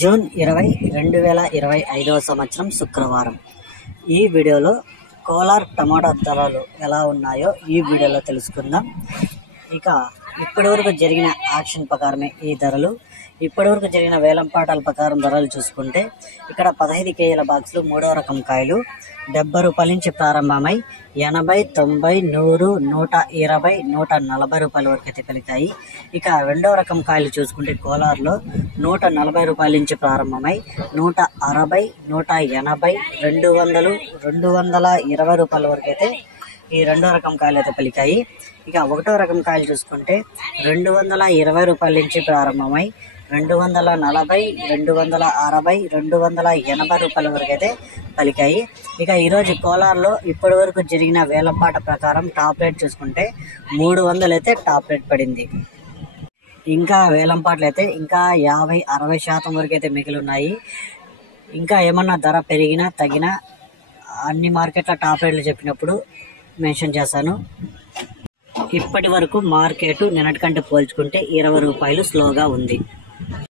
June 20, 2025 సంవత్సరం శుక్రవారం. ఈ వీడియోలో కోలార్ టమాటా ధరలు ఎలా ఉన్నాయో ఈ వీడియోలో తెలుసుకుందాం. ఇక ఇప్పటివరకు జరిగిన యాక్షన్ ప్రకారమే ఈ ధరలు. ఇప్పటివరకు జరిగిన వేలంపాటాల ప్రకారం ధరలు చూసుకుంటే ఇక్కడ 15 కేజీల బాక్సులు 3వ రకం కాయలు 70 రూపాయల నుంచి ప్రారంభమై 80, 90, 100, 120, 140 రూపాయల వరకు అయితే పలికాయి. ఇక 2వ రకం కాయలు చూసుకుంటే కోలార్లో 140 రూపాయల నుంచి ప్రారంభమై 160, 180, 200, 220 రూపాయల వరకు అయితే ఈ 2వ రకం కాయలు అయితే పలికాయి. ఇక 1వ రకం కాయలు చూసుకుంటే 220 రూపాయల నుంచి ప్రారంభమై 240, 260, 280 రూపాయల వరకు అయితే పలికాయి. ఇక ఈరోజు కోలార్లో ఇప్పటి వరకు జరిగిన వేలంపాట ప్రకారం టాప్ రేట్ చూసుకుంటే 300 అయితే టాప్ రేట్ పడింది. ఇంకా వేలంపాట్లు అయితే ఇంకా 50-60% వరకు అయితే మిగిలి ఉన్నాయి. ఇంకా ఏమన్నా ధర పెరిగినా తగ్గినా అన్ని మార్కెట్ల టాప్ రేట్లు చెప్పినప్పుడు మెన్షన్ చేశాను. ఇప్పటి వరకు మార్కెట్ నిన్నటికంటే పోల్చుకుంటే 20 రూపాయలు స్లోగా ఉంది.